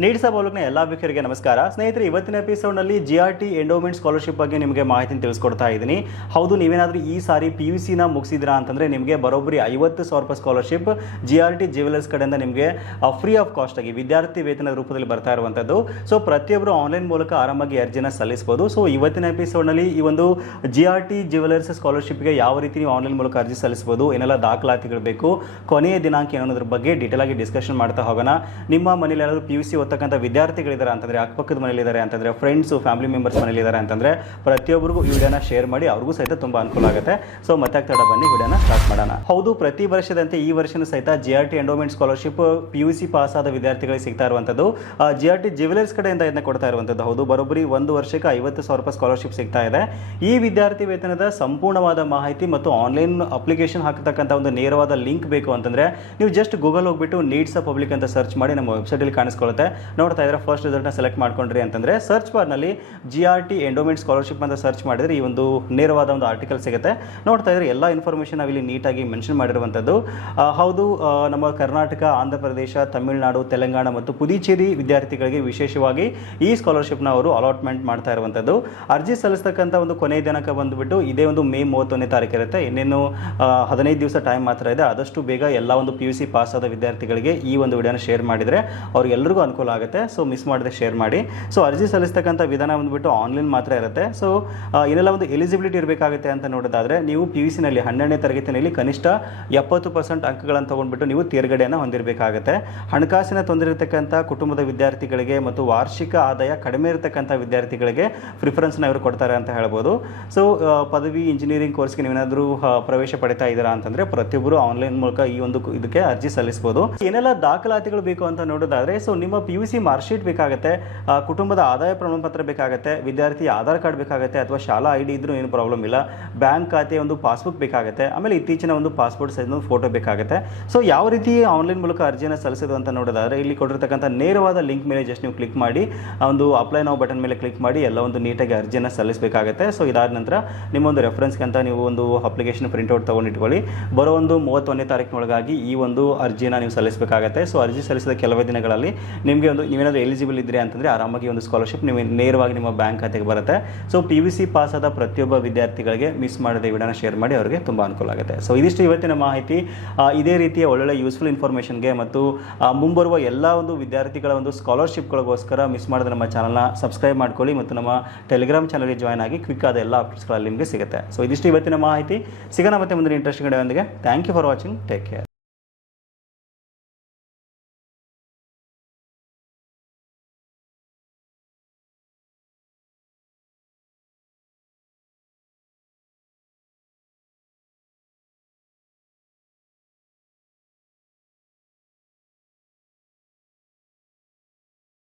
ನೀಡ್ಸ ಬಾಲಕ್ನ ಎಲ್ಲ ವೀಕ್ಷಕರಿಗೆ ನಮಸ್ಕಾರ. ಸ್ನೇಹಿತರೆ, ಇವತ್ತಿನ ಎಪಿಸೋಡ್ನಲ್ಲಿ G R T endowment scholarship ಬಗ್ಗೆ ನಿಮಗೆ ಮಾಹಿತಿ ತಿಳಿಸ್ಕೊಡ್ತಾ ಇದ್ದೀನಿ. ಹೌದು, ನೀವೇನಾದರೂ ಈ ಸಾರಿ ಪಿ ಯು ಸಿನ ಮುಗಿಸಿದ್ರಾ ಅಂತಂದ್ರೆ ನಿಮಗೆ ಬರೋಬ್ಬರಿ ಐವತ್ತು ಸಾವಿರ ರೂಪಾಯಿ scholarship G R T jewellers ಕಡೆಯಿಂದ ನಿಮಗೆ ಫ್ರೀ ಆಫ್ ಕಾಸ್ಟ್ ಆಗಿ ವಿದ್ಯಾರ್ಥಿ ವೇತನದ ರೂಪದಲ್ಲಿ ಬರ್ತಾ ಇರುವಂಥದ್ದು ಸೊ ಪ್ರತಿಯೊಬ್ಬರು ಆನ್ಲೈನ್ ಮೂಲಕ ಆರಾಮಾಗಿ ಅರ್ಜಿನ ಸಲ್ಲಿಸಬಹುದು ಸೊ ಇವತ್ತಿನ ಎಪಿಸೋಡ್ನಲ್ಲಿ ಈ ಒಂದು ಜಿ ಆರ್ ಟಿ ಜ್ಯುವೆಲರ್ಸ್ ಸ್ಕಾಲರ್ಶಿಪ್ಗೆ ಯಾವ ರೀತಿ ನೀವು ಆನ್ಲೈನ್ ಮೂಲಕ ಅರ್ಜಿ ಸಲ್ಲಿಸಬಹುದು ಏನೆಲ್ಲ ದಾಖಲಾತಿಗಳು ಬೇಕು, ಕೊನೆಯ ದಿನಾಂಕ ಅನ್ನೋದ್ರ ಬಗ್ಗೆ ಡೀಟೇಲ್ ಆಗಿ ಡಿಸ್ಕಷನ್ ಮಾಡ್ತಾ ಹೋಗೋಣ. ನಿಮ್ಮ ಮನೇಲಿ ಯಾರಾದರೂ ಪಿ ಯು ಸಿ ಓದ್ತಕ್ಕಂಥ ವಿದ್ಯಾರ್ಥಿಗಳಿದ್ದಾರೆ ಅಂತಂದ್ರೆ ಅಕ್ಕಪಕ್ಕದ ಮನೇಲಿದ್ದಾರೆ ಅಂತಂದ್ರೆ ಫ್ರೆಂಡ್ಸು ಫ್ಯಾಮಿಲಿ ಮೆಂಬರ್ಸ್ ಮನೇಲಿದ್ದಾರೆ ಅಂತಂದ್ರೆ ಪ್ರತಿಯೊಬ್ಬರಿಗೂ ಈ ವಿಡಿಯೋನ ಶೇರ್ ಮಾಡಿ ಅವ್ರಿಗೂ ಸಹಿತ ತುಂಬಾ ಅನುಕೂಲ ಆಗುತ್ತೆ. ಸೊ ಮತ್ತೆ ತಡ ಬನ್ನಿ, ವಿಡಿಯೋನ ಸ್ಟಾರ್ಟ್ ಮಾಡೋಣ. ಹೌದು, ಪ್ರತಿ ವರ್ಷದಂತೆ ಈ ವರ್ಷನೂ ಸಹಿತ G R T endowment scholarship P U C pass ಆದ ವಿದ್ಯಾರ್ಥಿಗಳಿಗೆ ಸಿಗ್ತಾ ಇರುವಂಥದ್ದು. ಜಿ ಆರ್ ಟಿ ಜ್ಯುವೆಲರ್ಸ್ ಕಡೆಯಿಂದ ಇದನ್ನ ಕೊಡ್ತಾ ಇರುವಂಥದ್ದು. ಹೌದು, ಬರೋಬ್ಬರಿ ಒಂದು ವರ್ಷಕ್ಕೆ ಐವತ್ತು ಸಾವಿರ ರೂಪಾಯಿ ಸ್ಕಾಲರ್ಶಿಪ್ ಸಿಗ್ತಾ ಇದೆ. ಈ ವಿದ್ಯಾರ್ಥಿ ವೇತನದ ಸಂಪೂರ್ಣವಾದ ಮಾಹಿತಿ ಮತ್ತು ಆನ್ಲೈನ್ ಅಪ್ಲಿಕೇಶನ್ ಹಾಕತಕ್ಕಂಥ ಒಂದು ನೇರವಾದ ಲಿಂಕ್ ಬೇಕು ಅಂತಂದ್ರೆ ನೀವು ಜಸ್ಟ್ ಗೂಗಲ್ ಹೋಗ್ಬಿಟ್ಟು ನೀಡ್ಸ್ ಅ ಪಬ್ಲಿಕ್ ಅಂತ ಸರ್ಚ್ ಮಾಡಿ ನಮ್ಮ ವೆಬ್ಸೈಟಲ್ಲಿ ಕಾಣಿಸ್ಕೊಳ್ಳುತ್ತೆ. ನೋಡ್ತಾ ಇದ್ರೆ ಫಸ್ಟ್ ರಿಸಲ್ಟ್ನ ಸೆಲೆಕ್ಟ್ ಮಾಡ್ಕೊಂಡ್ರಿ ಅಂತಂದ್ರೆ ಸರ್ಚ್ ಬಾರ್ನಲ್ಲಿ G R T endowment scholarship ಅಂತ ಸರ್ಚ್ ಮಾಡಿದ್ರೆ ಈ ಒಂದು ನೇರವಾದ ಒಂದು ಆರ್ಟಿಕಲ್ ಸಿಗುತ್ತೆ. ನೋಡ್ತಾ ಇದ್ರೆ ಎಲ್ಲ ಇನ್ಫಾರ್ಮೇಷನ್ ಇಲ್ಲಿ ನೀಟಾಗಿ ಮೆನ್ಷನ್ ಮಾಡಿರುವಂಥದ್ದು ಹೌದು ನಮ್ಮ ಕರ್ನಾಟಕ, ಆಂಧ್ರ ಪ್ರದೇಶ, ತಮಿಳುನಾಡು, ತೆಲಂಗಾಣ ಮತ್ತು ಪುದುಚೇರಿ ವಿದ್ಯಾರ್ಥಿಗಳಿಗೆ ವಿಶೇಷವಾಗಿ ಈ ಸ್ಕಾಲರ್ಶಿಪ್ನ ಅವರು ಅಲಾಟ್ಮೆಂಟ್ ಮಾಡ್ತಾ ಇರುವಂಥದ್ದು ಅರ್ಜಿ ಸಲ್ಲಿಸ್ತಕ್ಕಂಥ ಒಂದು ಕೊನೆಯ ದಿನಾಂಕ ಬಂದುಬಿಟ್ಟು ಇದೇ ಒಂದು ಮೇ ಮೂವತ್ತೊಂದನೇ ತಾರೀಕು ಇರುತ್ತೆ. ಇನ್ನೇನು ಹದಿನೈದು ದಿವಸ ಟೈಮ್ ಮಾತ್ರ ಇದೆ. ಆದಷ್ಟು ಬೇಗ ಎಲ್ಲ ಒಂದು ಪಿ ಯು ಸಿ ಪಾಸ್ ಆದ ವಿದ್ಯಾರ್ಥಿಗಳಿಗೆ ಈ ಒಂದು ವಿಡಿಯೋನ ಶೇರ್ ಮಾಡಿದರೆ ಅವ್ರಿಗೆಲ್ಲರಿಗೂ ಅನುಕೂಲ ಆಗುತ್ತೆ. ಸೊ ಮಿಸ್ ಮಾಡದೆ ಶೇರ್ ಮಾಡಿ. ಸೊ ಅರ್ಜಿ ಸಲ್ಲಿಸ್ತಕ್ಕಂಥ ವಿಧಾನ ಬಂದುಬಿಟ್ಟು ಆನ್ಲೈನ್ ಮಾತ್ರ ಇರುತ್ತೆ. ಸೊ ಏನೆಲ್ಲ ಒಂದು ಎಲಿಜಿಬಿಲಿಟಿ ಇರಬೇಕಾಗುತ್ತೆ ಅಂತ ನೋಡೋದಾದ್ರೆ, ನೀವು ಪಿ ಯು ಸಿನಲ್ಲಿ ಹನ್ನೆರಡನೇ ತರಗತಿಯಲ್ಲಿ ಕನಿಷ್ಠ ಎಪ್ಪತ್ತು ಪರ್ಸೆಂಟ್ ಅಂಕಗಳನ್ನು ತಗೊಂಡ್ಬಿಟ್ಟು ನೀವು ತೇರ್ಗಡೆಯನ್ನು ಹೊಂದಿರಬೇಕಾಗುತ್ತೆ. ಹಣಕಾಸಿನ ತೊಂದರೆ ಇರತಕ್ಕಂಥ ಕುಟುಂಬದ ವಿದ್ಯಾರ್ಥಿಗಳಿಗೆ ಮತ್ತು ವಾರ್ಷಿಕ ಆದಾಯ ಕಡಿಮೆ ಇರತಕ್ಕಂಥ ವಿದ್ಯಾರ್ಥಿಗಳಿಗೆ ಪ್ರಿಫರೆನ್ಸ್ನ ಇವರು ಕೊಡ್ತಾರೆ ಅಂತ ಹೇಳ್ಬೋದು. ಸೊ ಪದವಿ ಇಂಜಿನಿಯರಿಂಗ್ ಕೋರ್ಸ್ಗೆ ನೀವೇನಾದರೂ ಪ್ರವೇಶ ಪಡಿತಾ ಇದ್ದೀರಾ ಅಂತಂದ್ರೆ ಪ್ರತಿಯೊಬ್ಬರು ಆನ್ಲೈನ್ ಮೂಲಕ ಈ ಒಂದು ಇದಕ್ಕೆ ಅರ್ಜಿ ಸಲ್ಲಿಸಬಹುದು ಏನೆಲ್ಲ ದಾಖಲಾತಿಗಳು ಬೇಕು ಅಂತ ನೋಡೋದಾದ್ರೆ ಸೊ ನಿಮ್ಮ ಪಿ ಯು ಸಿ ಮಾರ್ಕ್ಶೀಟ್ ಬೇಕಾಗುತ್ತೆ ಕುಟುಂಬದ ಆದಾಯ ಪ್ರಮಾಣಪತ್ರ ಬೇಕಾಗುತ್ತೆ ವಿದ್ಯಾರ್ಥಿ ಆಧಾರ್ ಕಾರ್ಡ್ ಬೇಕಾಗುತ್ತೆ ಅಥವಾ ಶಾಲಾ ಐ ಡಿ ಇದ್ರೂ ಏನು ಪ್ರಾಬ್ಲಮ್ ಇಲ್ಲ. ಬ್ಯಾಂಕ್ ಖಾತೆ ಒಂದು ಪಾಸ್ಬುಕ್ ಬೇಕಾಗುತ್ತೆ, ಆಮೇಲೆ ಇತ್ತೀಚಿನ ಒಂದು ಪಾಸ್ಪೋರ್ಟ್ ಸೈಜ್ ಒಂದು ಫೋಟೋ ಬೇಕಾಗುತ್ತೆ. ಸೊ ಯಾವ ರೀತಿ ಆನ್ಲೈನ್ ಮೂಲಕ ಅರ್ಜಿಯನ್ನು ಸಲ್ಲಿಸೋದು ಅಂತ ನೋಡೋದಾದ್ರೆ, ಇಲ್ಲಿ ಕೊಟ್ಟಿರ್ತಕ್ಕಂಥ ನೇರವಾದ ಲಿಂಕ್ ಮೇಲೆ ಜಸ್ಟ್ ನೀವು ಕ್ಲಿಕ್ ಮಾಡಿ ಒಂದು ಅಪ್ಲೈ ನಾವು ಬಟನ್ ಮೇಲೆ ಕ್ಲಿಕ್ ಮಾಡಿ, ಎಲ್ಲ ಒಂದು ನೀಟಾಗಿ ಅರ್ಜಿಯನ್ನು ಸಲ್ಲಿಸಬೇಕಾಗುತ್ತೆ. ಸೊ ಇದಾದ ನಂತರ ನಿಮ್ಮ ಒಂದು ರೆಫರೆನ್ಸ್ಗೆ ಅಂತ ನೀವು ಒಂದು ಅಪ್ಲಿಕೇಶನ್ ಪ್ರಿಂಟ್ಔಟ್ ತೊಗೊಂಡಿಟ್ಕೊಳ್ಳಿ. ಬರೋ ಒಂದು ಮೂವತ್ತೊಂದನೇ ತಾರೀಕಿನೊಳಗಾಗಿ ಈ ಒಂದು ಅರ್ಜಿನ ನೀವು ಸಲ್ಲಿಸಬೇಕಾಗುತ್ತೆ. ಸೊ ಅರ್ಜಿ ಸಲ್ಲಿಸಿದ ಕೆಲವೇ ದಿನಗಳಲ್ಲಿ ನಿಮಗೆ ಒಂದು ನೀವೇನಾದರೂ ಎಲಿಜಿಬಲ್ ಇದ್ದರೆ ಅಂತಂದರೆ ಆರಾಮಾಗಿ ಒಂದು ಸ್ಕಾಲರ್ಶಿಪ್ ನಿಮಗೆ ನೇರವಾಗಿ ನಿಮ್ಮ ಬ್ಯಾಂಕ್ ಖಾತೆಗೆ ಬರುತ್ತೆ. So P U C pass ಆದ ಪ್ರತಿಯೊಬ್ಬ ವಿದ್ಯಾರ್ಥಿಗಳಿಗೆ ಮಿಸ್ ಮಾಡದೆ ವಿಡಿಯೋನ ಶೇರ್ ಮಾಡಿ ಅವರಿಗೆ ತುಂಬ ಅನುಕೂಲ ಆಗುತ್ತೆ. ಸೊ ಇದಿಷ್ಟು ಇವತ್ತಿನ ಮಾಹಿತಿ. ಇದೇ ರೀತಿಯ ಒಳ್ಳೊಳ್ಳೆ ಯೂಸ್ಫುಲ್ ಇನ್ಫಾರ್ಮೇಷನ್ಗೆ ಮತ್ತು ಮುಂಬರುವ ಎಲ್ಲ ಒಂದು ವಿದ್ಯಾರ್ಥಿಗಳ ಒಂದು ಸ್ಕಾಲರ್ಶಿಪ್ಗಳಿಗೋಸ್ಕರ ಮಿಸ್ ಮಾಡಿದ ನಮ್ಮ ಚಾನಲ್ನ ಸಬ್ಸ್ಕ್ರೈಬ್ ಮಾಡ್ಕೊಳ್ಳಿ ಮತ್ತು ನಮ್ಮ ಟೆಲಿಗ್ರಾಮ್ ಚಾನಲ್ಗೆ ಜಾಯ್ನ್ ಆಗಿ ಕ್ವಿಕ್ ಆದ ಎಲ್ಲ ಅಪ್ಡೇಟ್ಸ್ಗಳಲ್ಲಿ ನಿಮಗೆ ಸಿಗುತ್ತೆ. ಸೊ ಇದಿಷ್ಟು ಇವತ್ತಿನ ಮಾಹಿತಿ. ಸಿಗೋಣ ಮತ್ತೆ ಮುಂದಿನ interesting thank you for watching take care